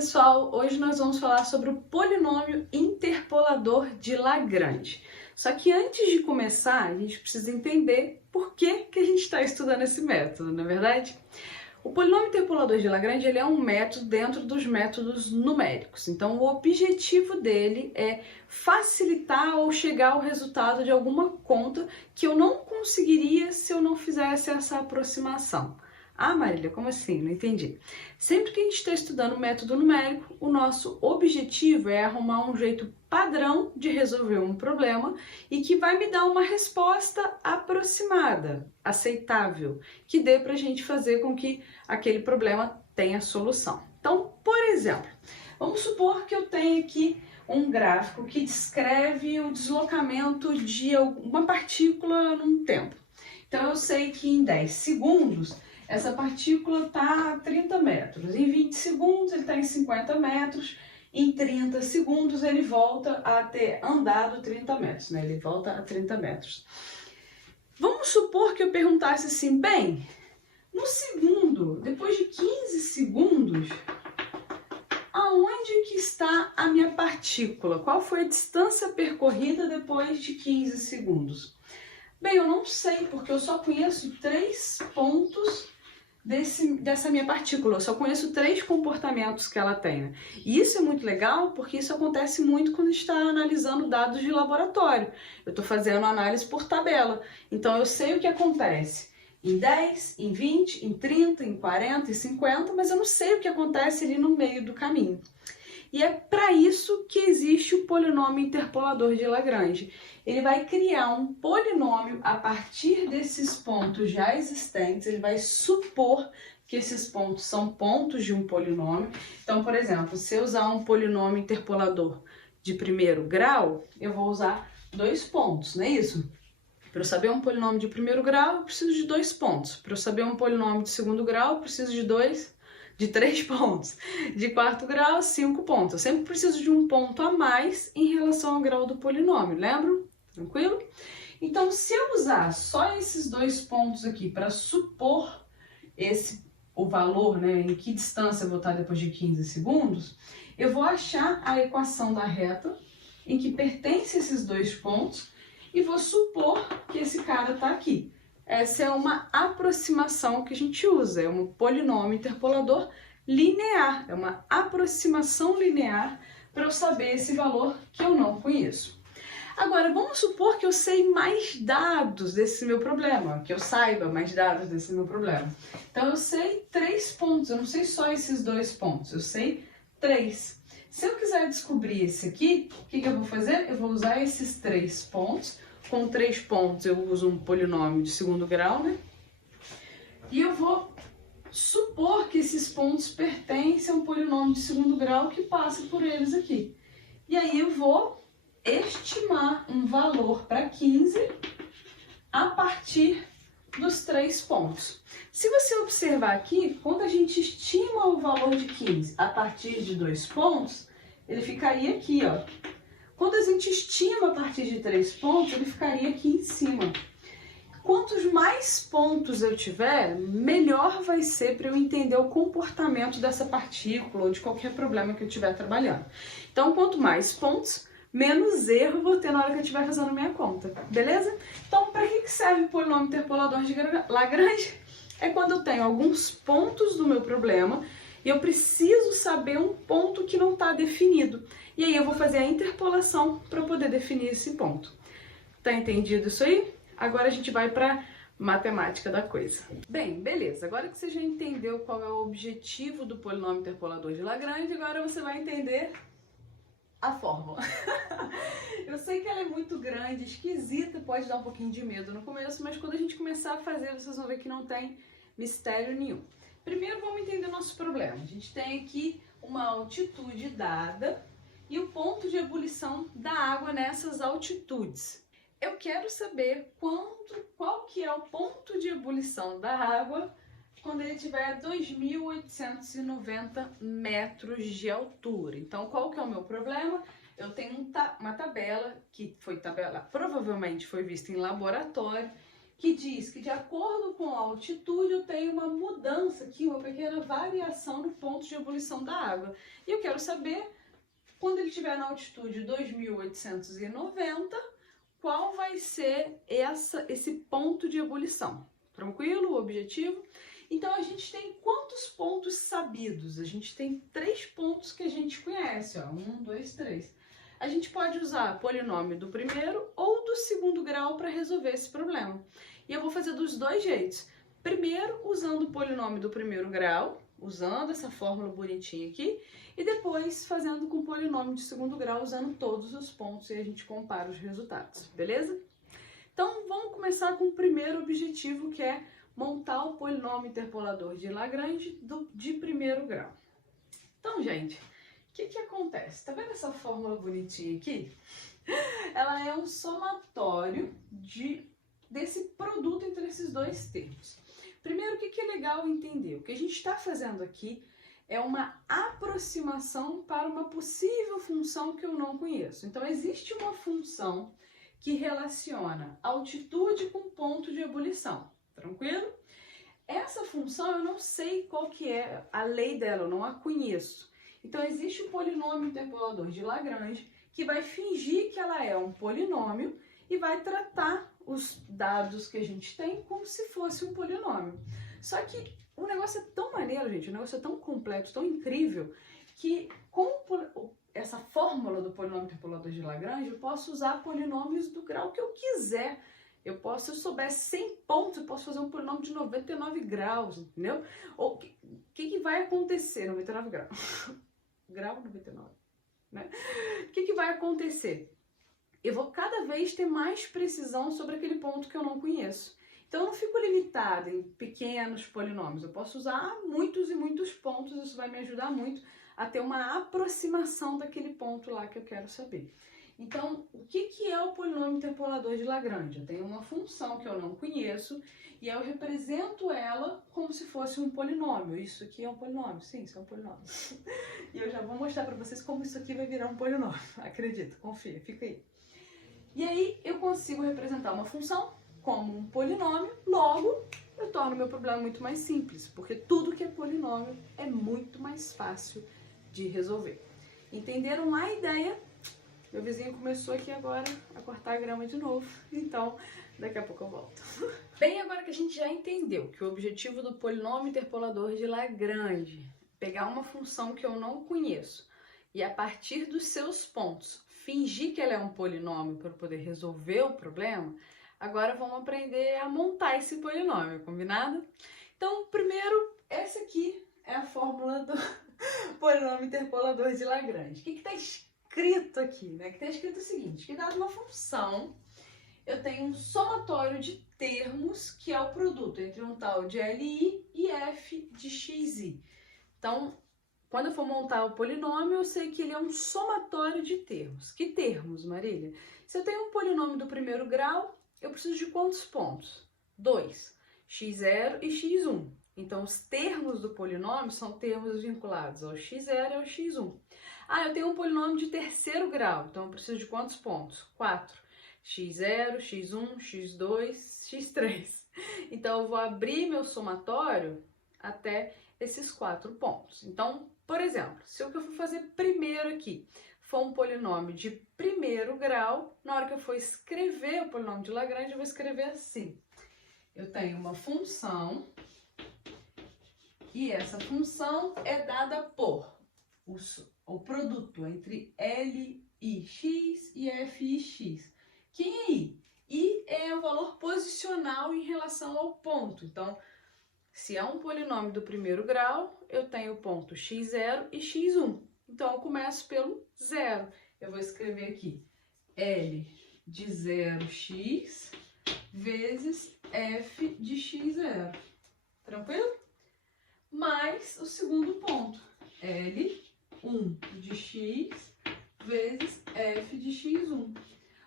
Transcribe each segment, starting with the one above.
pessoal, hoje nós vamos falar sobre o polinômio interpolador de Lagrange. Só que antes de começar, a gente precisa entender por que a gente está estudando esse método, não é verdade? O polinômio interpolador de Lagrange ele é um método dentro dos métodos numéricos. Então, o objetivo dele é facilitar ou chegar ao resultado de alguma conta que eu não conseguiria se eu não fizesse essa aproximação. Ah, Marília, como assim? Não entendi. Sempre que a gente está estudando o método numérico, o nosso objetivo é arrumar um jeito padrão de resolver um problema e que vai me dar uma resposta aproximada, aceitável, que dê para a gente fazer com que aquele problema tenha solução. Então, por exemplo, vamos supor que eu tenho aqui um gráfico que descreve o deslocamento de uma partícula num tempo. Então, eu sei que em 10 segundos essa partícula está a 30 metros, em 20 segundos ele está em 50 metros, em 30 segundos ele volta a ter andado 30 metros, né? Ele volta a 30 metros. Vamos supor que eu perguntasse assim, bem, no segundo, depois de 15 segundos, aonde que está a minha partícula? Qual foi a distância percorrida depois de 15 segundos? Bem, eu não sei, porque eu só conheço 3 pontos dessa minha partícula, eu só conheço 3 comportamentos que ela tem. Né? E isso é muito legal porque isso acontece muito quando a gente está analisando dados de laboratório. Eu estou fazendo análise por tabela, então eu sei o que acontece em 10, em 20, em 30, em 40, em 50, mas eu não sei o que acontece ali no meio do caminho. E é para isso que existe o polinômio interpolador de Lagrange. Ele vai criar um polinômio a partir desses pontos já existentes, ele vai supor que esses pontos são pontos de um polinômio. Então, por exemplo, se eu usar um polinômio interpolador de primeiro grau, eu vou usar 2 pontos, não é isso? Para eu saber um polinômio de primeiro grau, eu preciso de 2 pontos. Para eu saber um polinômio de segundo grau, eu preciso de 3 pontos. De quarto grau, 5 pontos. Eu sempre preciso de um ponto a mais em relação ao grau do polinômio, lembram? Tranquilo? Então, se eu usar só esses 2 pontos aqui para supor o valor, né, em que distância eu vou estar depois de 15 segundos, eu vou achar a equação da reta em que pertence esses 2 pontos e vou supor que esse cara está aqui. Essa é uma aproximação que a gente usa, é um polinômio interpolador linear, é uma aproximação linear para eu saber esse valor que eu não conheço. Agora, vamos supor que eu sei mais dados desse meu problema, que eu saiba mais dados desse meu problema. Então, eu sei 3 pontos, eu não sei só esses 2 pontos, eu sei 3. Se eu quiser descobrir esse aqui, o que eu vou fazer? Eu vou usar esses 3 pontos. Com 3 pontos eu uso um polinômio de segundo grau, né? E eu vou supor que esses pontos pertencem a um polinômio de segundo grau que passa por eles aqui. E aí eu vou estimar um valor para 15 a partir dos 3 pontos. Se você observar aqui, quando a gente estima o valor de 15 a partir de 2 pontos, ele ficaria aqui, ó. Quando a gente estima a partir de 3 pontos, ele ficaria aqui em cima. Quantos mais pontos eu tiver, melhor vai ser para eu entender o comportamento dessa partícula ou de qualquer problema que eu estiver trabalhando. Então, quanto mais pontos, menos erro eu vou ter na hora que eu estiver fazendo a minha conta, beleza? Então, para que serve o polinômio interpolador de Lagrange? É quando eu tenho alguns pontos do meu problema e eu preciso saber um ponto que não está definido. E aí eu vou fazer a interpolação para poder definir esse ponto. Tá entendido isso aí? Agora a gente vai para matemática da coisa. Bem, beleza. Agora que você já entendeu qual é o objetivo do polinômio interpolador de Lagrange, agora você vai entender a fórmula. Eu sei que ela é muito grande, esquisita, pode dar um pouquinho de medo no começo, mas quando a gente começar a fazer, vocês vão ver que não tem mistério nenhum. Primeiro vamos entender o nosso problema. A gente tem aqui uma altitude dada e o ponto de ebulição da água nessas altitudes. Eu quero saber qual que é o ponto de ebulição da água quando ele tiver a 2.890 metros de altura. Então, qual que é o meu problema? Eu tenho uma tabela, provavelmente foi vista em laboratório, que diz que de acordo com a altitude eu tenho uma mudança aqui, uma pequena variação no ponto de ebulição da água. E eu quero saber, quando ele estiver na altitude 2890, qual vai ser esse ponto de ebulição. Tranquilo? O objetivo? Então a gente tem quantos pontos sabidos? A gente tem 3 pontos que a gente conhece, ó. 1, 2, 3. A gente pode usar polinômio do primeiro ou do segundo grau para resolver esse problema. E eu vou fazer dos dois jeitos. Primeiro, usando o polinômio do primeiro grau, usando essa fórmula bonitinha aqui, e depois fazendo com o polinômio de segundo grau, usando todos os pontos, e a gente compara os resultados, beleza? Então, vamos começar com o primeiro objetivo, que é montar o polinômio interpolador de Lagrange de primeiro grau. Então, gente, o que acontece? Tá vendo essa fórmula bonitinha aqui? Ela é um somatório desse produto entre esses dois termos. Primeiro, o que é legal entender? O que a gente está fazendo aqui é uma aproximação para uma possível função que eu não conheço. Então, existe uma função que relaciona altitude com ponto de ebulição. Tranquilo? Essa função eu não sei qual que é a lei dela, eu não a conheço. Então, existe o polinômio interpolador de Lagrange, que vai fingir que ela é um polinômio e vai tratar os dados que a gente tem como se fosse um polinômio. Só que o negócio é tão maneiro, gente, o negócio é tão completo, tão incrível, que com essa fórmula do polinômio interpolador de Lagrange, eu posso usar polinômios do grau que eu quiser. Se eu souber 100 pontos, eu posso fazer um polinômio de 99 graus, entendeu? O que vai acontecer? 99 graus. Grau 99, né? O que vai acontecer? Eu vou cada vez ter mais precisão sobre aquele ponto que eu não conheço. Então eu não fico limitada em pequenos polinômios, eu posso usar muitos e muitos pontos, isso vai me ajudar muito a ter uma aproximação daquele ponto lá que eu quero saber. Então, o que é o polinômio interpolador de Lagrange? Eu tenho uma função que eu não conheço e eu represento ela como se fosse um polinômio. Isso aqui é um polinômio? Sim, isso é um polinômio. E eu já vou mostrar para vocês como isso aqui vai virar um polinômio. Acredita, confia, fica aí. E aí eu consigo representar uma função como um polinômio, logo eu torno meu problema muito mais simples, porque tudo que é polinômio é muito mais fácil de resolver. Entenderam a ideia? Meu vizinho começou aqui agora a cortar a grama de novo, então daqui a pouco eu volto. Bem, agora que a gente já entendeu que o objetivo do polinômio interpolador de Lagrange é pegar uma função que eu não conheço e a partir dos seus pontos fingir que ela é um polinômio para poder resolver o problema, agora vamos aprender a montar esse polinômio, combinado? Então, primeiro, essa aqui é a fórmula do polinômio interpolador de Lagrange. O que está escrito aqui, né? Que está escrito o seguinte, que dado uma função, eu tenho um somatório de termos que é o produto entre um tal de LI e f de xi. Então, quando eu for montar o polinômio, eu sei que ele é um somatório de termos. Que termos, Marília? Se eu tenho um polinômio do primeiro grau, eu preciso de quantos pontos? 2, x0 e x1. Então, os termos do polinômio são termos vinculados ao x0 e ao x1. Ah, eu tenho um polinômio de terceiro grau, então eu preciso de quantos pontos? 4. x0, x1, x2, x3. Então, eu vou abrir meu somatório até esses 4 pontos. Então, por exemplo, se o que eu for fazer primeiro aqui for um polinômio de primeiro grau, na hora que eu for escrever o polinômio de Lagrange, eu vou escrever assim. Eu tenho uma função e essa função é dada por o produto entre LIX e FIX. Quem é I? I é o valor posicional em relação ao ponto. Então, se é um polinômio do primeiro grau, eu tenho o ponto x0 e x1. Então, eu começo pelo zero. Eu vou escrever aqui L de 0x vezes f de x0. Tranquilo? Mais o segundo ponto, L1 de x vezes f de x1.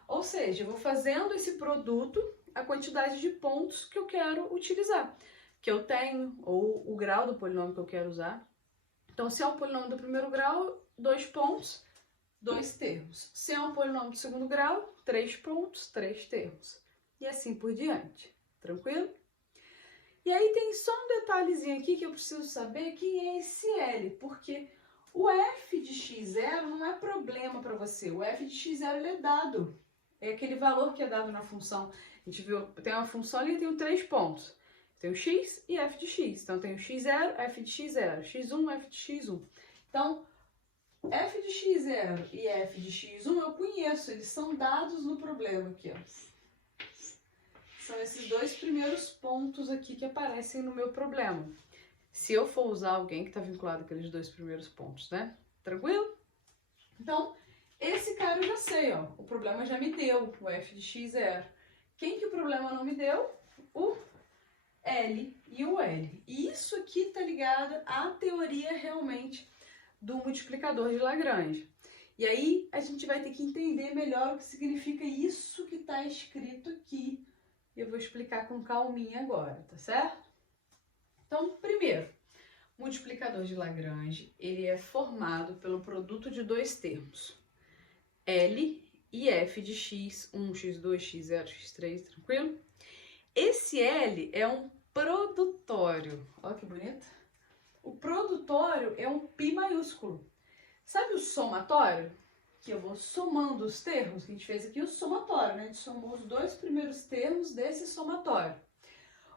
Ou seja, eu vou fazendo esse produto a quantidade de pontos que eu quero utilizar, que eu tenho, ou o grau do polinômio que eu quero usar. Então, se é um polinômio do primeiro grau, 2 pontos, 2 termos. Se é um polinômio do segundo grau, 3 pontos, 3 termos. E assim por diante. tranquilo? E aí tem só um detalhezinho aqui que eu preciso saber quem é esse L, porque o f de x0 não é problema para você, o f de x0 ele é dado, é aquele valor que é dado na função. A gente viu, tem uma função ali, tem 3 pontos, tem o x e f de x, então tem o x0, f de x0, x1, f de x1. Então, f de x0 e f de x1 eu conheço, eles são dados no problema aqui, ó. São esses 2 primeiros pontos aqui que aparecem no meu problema. Se eu for usar alguém que está vinculado àqueles 2 primeiros pontos, né? Tranquilo? Então, esse cara eu já sei, ó. O problema já me deu, o f de x0. Quem que o problema não me deu? O L e o L. E isso aqui tá ligado à teoria realmente do multiplicador de Lagrange. E aí a gente vai ter que entender melhor o que significa isso que está escrito aqui. E eu vou explicar com calminha agora, tá certo? Então, primeiro, multiplicador de Lagrange, ele é formado pelo produto de 2 termos, L e f de x1, x2, x0, x3, tranquilo? Esse L é um produtório, olha que bonito. O produtório é um π maiúsculo. Sabe o somatório? Que eu vou somando os termos, que a gente fez aqui o somatório, né? A gente somou os 2 primeiros termos desse somatório.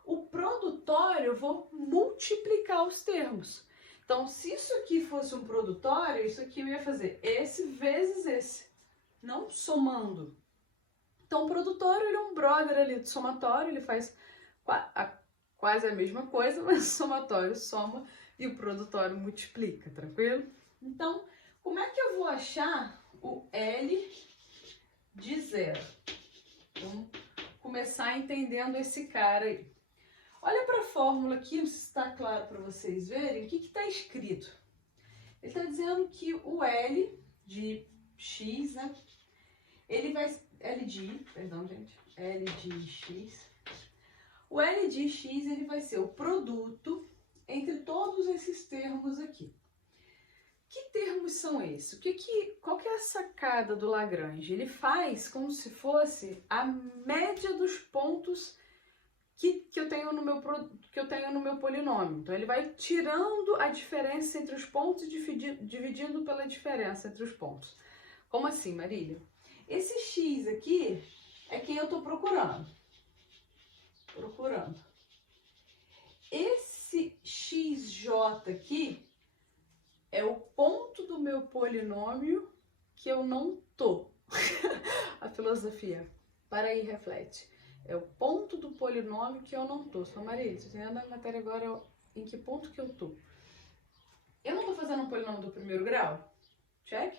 O produtório, eu vou multiplicar os termos. Então, se isso aqui fosse um produtório, isso aqui eu ia fazer esse vezes esse, não somando. Então, o produtório, ele é um brother ali do somatório, ele faz quase a mesma coisa, mas o somatório soma e o produtório multiplica, tranquilo? Então, como é que eu vou achar o L de 0? Vamos começar entendendo esse cara aí. Olha para a fórmula aqui, não sei se está claro para vocês verem, o que está escrito. Ele está dizendo que o L de x, né? Ele vai... L de I, perdão, gente. L de x. O L de x, ele vai ser o produto entre todos esses termos aqui. Que termos são esses? Qual que é a sacada do Lagrange? Ele faz como se fosse a média dos pontos que eu tenho no meu polinômio. Então, ele vai tirando a diferença entre os pontos e dividindo pela diferença entre os pontos. Como assim, Marília? Esse x aqui é quem eu estou procurando. Esse xj aqui é o ponto do meu polinômio que eu não tô. A filosofia. Para aí, reflete. É o ponto do polinômio que eu não tô. Só Maria, você tem na matéria agora em que ponto que eu tô? Eu não tô fazendo um polinômio do primeiro grau? Check.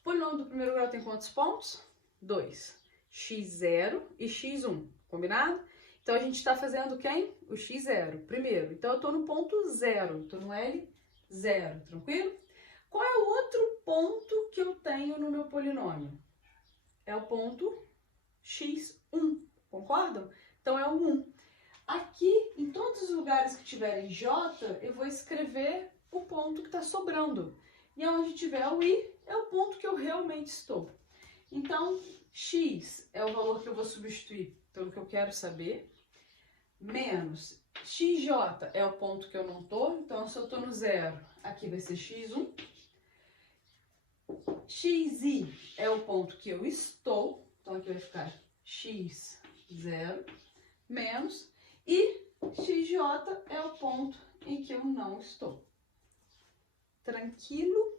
O polinômio do primeiro grau tem quantos pontos? 2. x0 e x1. Combinado? Então, a gente está fazendo quem? O x0 primeiro. Então, eu tô no ponto 0. Tô no L0. Tranquilo? Qual é o outro ponto que eu tenho no meu polinômio? É o ponto x1. Concordam? Então, é o 1. Aqui, em todos os lugares que tiverem J, eu vou escrever o ponto que está sobrando. E onde tiver o I, é o ponto que eu realmente estou. Então, x é o valor que eu vou substituir pelo que eu quero saber, menos xj é o ponto que eu não estou. Então, se eu estou no 0, aqui vai ser x1. xi é o ponto que eu estou. Então, aqui vai ficar x0 menos, e xj é o ponto em que eu não estou. Tranquilo?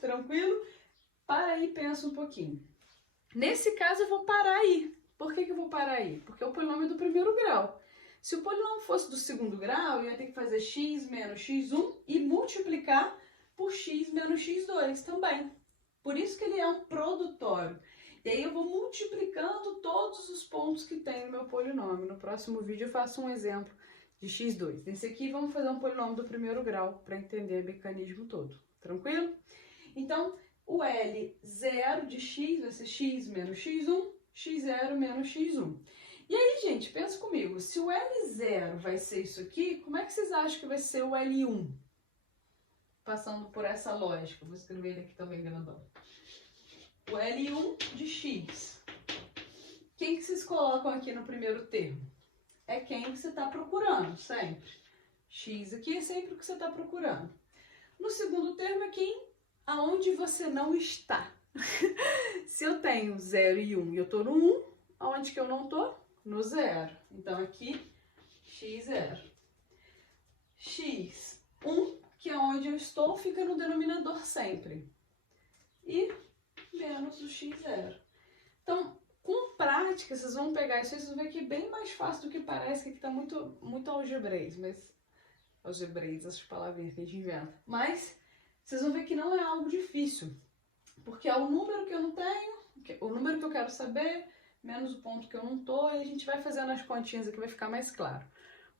Tranquilo? Para aí e pensa um pouquinho. Nesse caso eu vou parar aí. Por que eu vou parar aí? Porque é o polinômio do primeiro grau. Se o polinômio fosse do segundo grau, eu ia ter que fazer x menos x1 e multiplicar por x menos x2 também. Por isso que ele é um produtório. E aí eu vou multiplicando todos os pontos que tem no meu polinômio. No próximo vídeo eu faço um exemplo de x2. Nesse aqui vamos fazer um polinômio do primeiro grau para entender o mecanismo todo. Tranquilo? Então, o L0 de x vai ser x menos x1, x0 menos x1. E aí, gente, pensa comigo. Se o L0 vai ser isso aqui, como é que vocês acham que vai ser o L1? Passando por essa lógica. Vou escrever ele aqui também grandão. O L1 de x quem que vocês colocam aqui no primeiro termo? É quem você está procurando, sempre. X aqui é sempre o que você está procurando. No segundo termo é quem, aonde você não está. Se eu tenho 0 e 1 e eu estou no 1, aonde que eu não estou? No 0. Então aqui, x0. x1, que é onde eu estou, fica no denominador sempre. E menos o x0. Então, com prática, vocês vão pegar isso e vocês vão ver que é bem mais fácil do que parece, que aqui está muito algebraiz, mas... algebraiz, essas palavrinhas que a gente inventa. Mas, vocês vão ver que não é algo difícil. Porque é o número que eu não tenho, o número que eu quero saber, menos o ponto que eu não tô, e a gente vai fazendo as continhas aqui, vai ficar mais claro.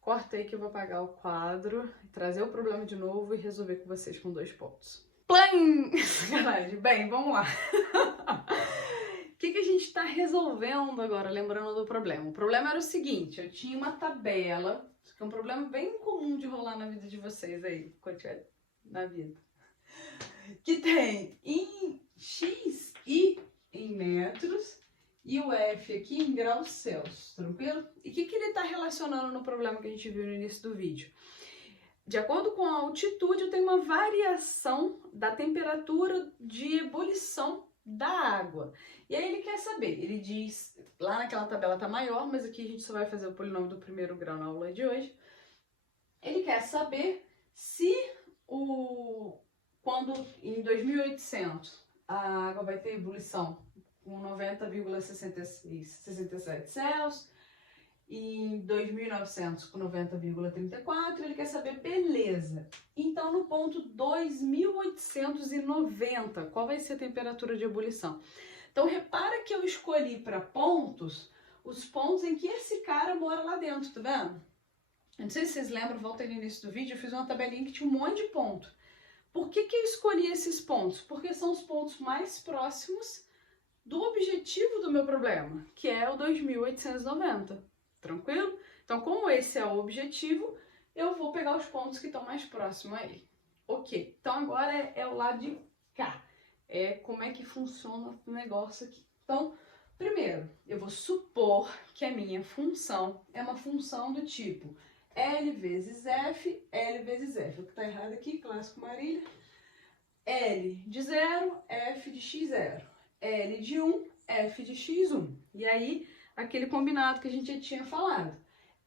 Corta aí que eu vou apagar o quadro, trazer o problema de novo e resolver com vocês com 2 pontos. Plam! Sacanagem. Bem, vamos lá. O que a gente está resolvendo agora, lembrando do problema? O problema era o seguinte, eu tinha uma tabela, que é um problema bem comum de rolar na vida de vocês aí, quando tiver na vida. Que tem em x e em metros e o f aqui em graus Celsius, tranquilo? E o que ele está relacionando no problema que a gente viu no início do vídeo? De acordo com a altitude, eu tenho uma variação da temperatura de ebulição da água. E aí ele quer saber, ele diz, lá naquela tabela tá maior, mas aqui a gente só vai fazer o polinômio do primeiro grau na aula de hoje. Ele quer saber se quando em 2800 a água vai ter ebulição com 90,67 Celsius, e em 2900 com 90,34, ele quer saber, beleza. Então, no ponto 2890, qual vai ser a temperatura de ebulição? Então, repara que eu escolhi para pontos, os pontos em que esse cara mora lá dentro, tá vendo? Não sei se vocês lembram, volta aí no início do vídeo, eu fiz uma tabelinha que tinha um monte de ponto. Por que eu escolhi esses pontos? Porque são os pontos mais próximos do objetivo do meu problema, que é o 2890. Tranquilo? Então, como esse é o objetivo, eu vou pegar os pontos que estão mais próximos a ele. Ok, então agora é o lado de cá. É como é que funciona o negócio aqui. Então, primeiro, eu vou supor que a minha função é uma função do tipo L vezes F, L vezes F. O que está errado aqui, clássico Marília. L de 0, F de x0. L de 1, F de x1. E aí, aquele combinado que a gente já tinha falado.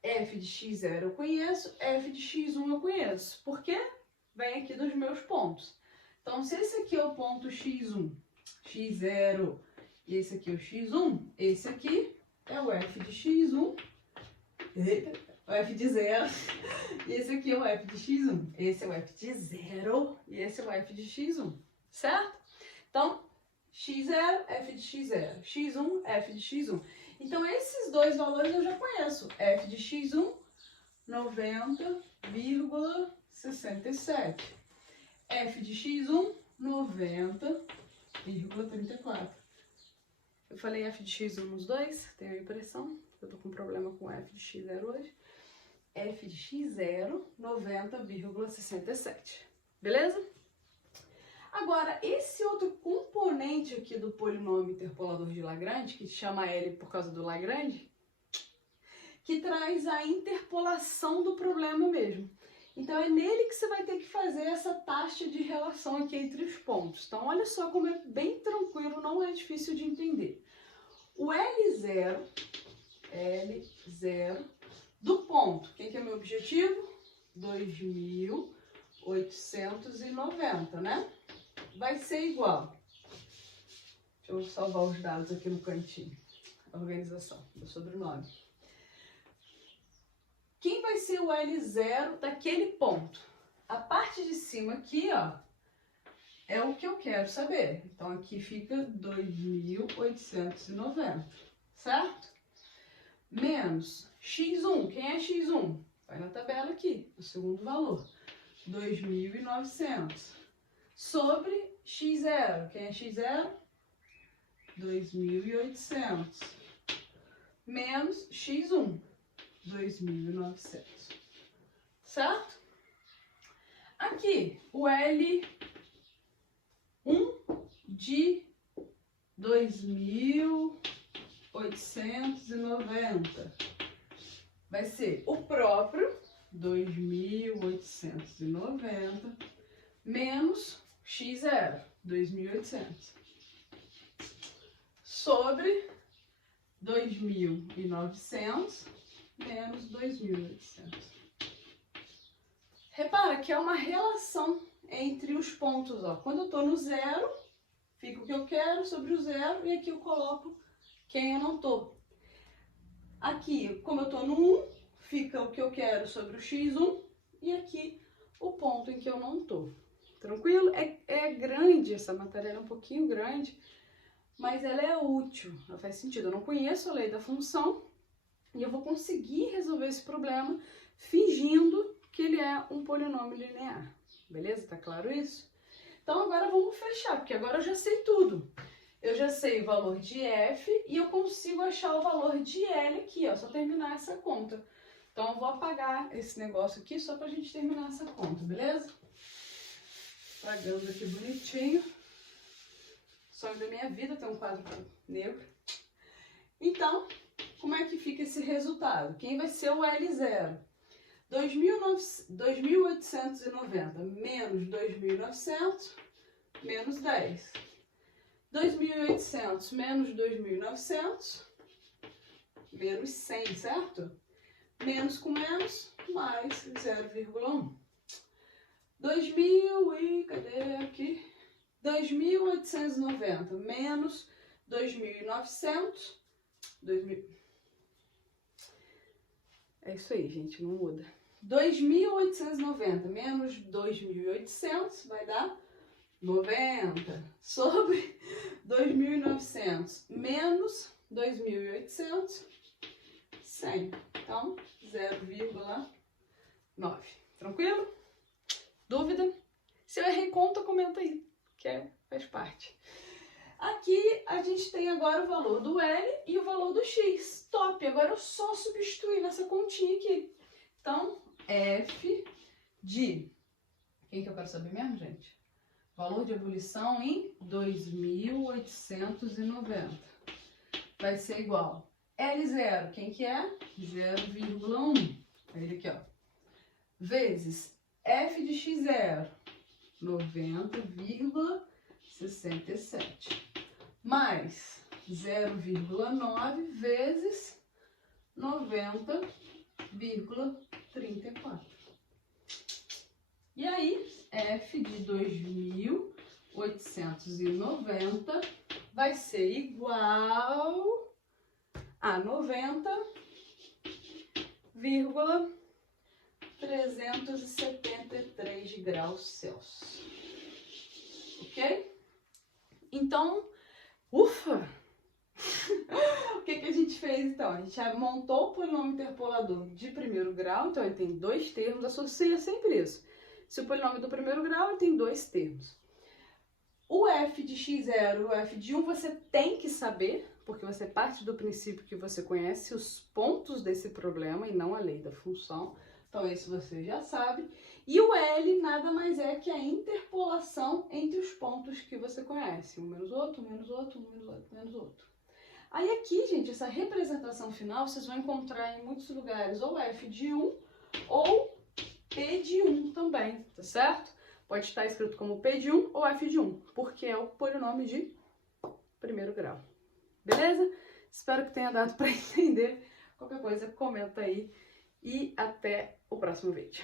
F de x0 eu conheço, F de x1 eu conheço. Por quê? Vem aqui dos meus pontos. Então, se esse aqui é o ponto x1, x0, e esse aqui é o x1, esse aqui é o F de x1, o F de 0, e esse aqui é o F de x1. Esse é o F de 0 e esse é o F de x1, certo? Então, x0, F de x0, x1, F de x1. Então, esses dois valores eu já conheço. F de x1, 90,67. F de x1, 90,34. Eu falei F de x1 nos dois, tenho a impressão. Eu tô com problema com F de x0 hoje. F de x0, 90,67. Beleza? Agora, esse outro componente aqui do polinômio interpolador de Lagrange, que se chama L por causa do Lagrange, que traz a interpolação do problema mesmo. Então, é nele que você vai ter que fazer essa taxa de relação aqui entre os pontos. Então, olha só como é bem tranquilo, não é difícil de entender. O L0 do ponto, quem que é meu objetivo? 2890, né? Vai ser igual. Deixa eu salvar os dados aqui no cantinho. Organização do sobrenome. Quem vai ser o L0 daquele ponto? A parte de cima aqui, ó, é o que eu quero saber. Então, aqui fica 2890, certo? Menos x1. Quem é x1? Vai na tabela aqui, o segundo valor. 2900. Sobre x0. Quem é x0? 2800. Menos x1. 2900. Certo? Aqui, o L1 de 2800. 2.890 vai ser o próprio 2.890 menos x0, 2.800, sobre 2.900 menos 2.800. Repara que é uma relação entre os pontos, ó. Quando eu estou no zero, fica o que eu quero sobre o zero, e aqui eu coloco quem eu não estou. Aqui, como eu estou no 1, fica o que eu quero sobre o x1, e aqui o ponto em que eu não estou. Tranquilo? É grande, essa matéria é um pouquinho grande, mas ela é útil, ela faz sentido. Eu não conheço a lei da função e eu vou conseguir resolver esse problema fingindo que ele é um polinômio linear. Beleza? Tá claro isso? Então agora vamos fechar, porque agora eu já sei tudo. Eu já sei o valor de f e eu consigo achar o valor de L aqui, ó, só terminar essa conta. Então eu vou apagar esse negócio aqui só pra gente terminar essa conta, beleza? Apagando aqui bonitinho. Sonho da minha vida ter um quadro negro. Então, como é que fica esse resultado? Quem vai ser o L0? 2.890 menos 2.900 menos 10. 2.800 menos 2.900 menos 100, certo? Menos com menos, mais 0,1. 2.890 menos 2.900. É isso aí, gente, não muda. 2.890 menos 2.800 vai dar 90 sobre 2.900 menos 2.800, 100. Então, 0,9. Tranquilo? Dúvida? Se eu errei conta, comenta aí, que faz parte. Aqui a gente tem agora o valor do L e o valor do X. Top! Agora eu só substituir nessa continha aqui. Então, F de... Quem que eu quero saber mesmo, gente? Valor de ebulição em 2.890. Vai ser igual L0, quem que é? 0,1. É ele aqui, ó. Vezes F de x0, 90,67. Mais 0,9 vezes 90,34. E aí, F de 2.890 vai ser igual a 90,373 graus Celsius. Ok? Então, ufa! O que a gente fez então? A gente já montou o polinômio interpolador de primeiro grau, então ele tem dois termos, associa sempre isso. Se o polinômio do primeiro grau, ele tem dois termos. O f de x0 e o f de 1 você tem que saber, porque você parte do princípio que você conhece os pontos desse problema e não a lei da função. Então, isso você já sabe. E o L nada mais é que a interpolação entre os pontos que você conhece. Um menos outro, um menos outro, um menos outro, menos outro. Aí aqui, gente, essa representação final, vocês vão encontrar em muitos lugares ou F de 1 ou P de 1 também, tá certo? Pode estar escrito como P de 1 ou F de 1, porque é o polinômio de primeiro grau. Beleza? Espero que tenha dado para entender. Qualquer coisa, comenta aí. E até o próximo vídeo.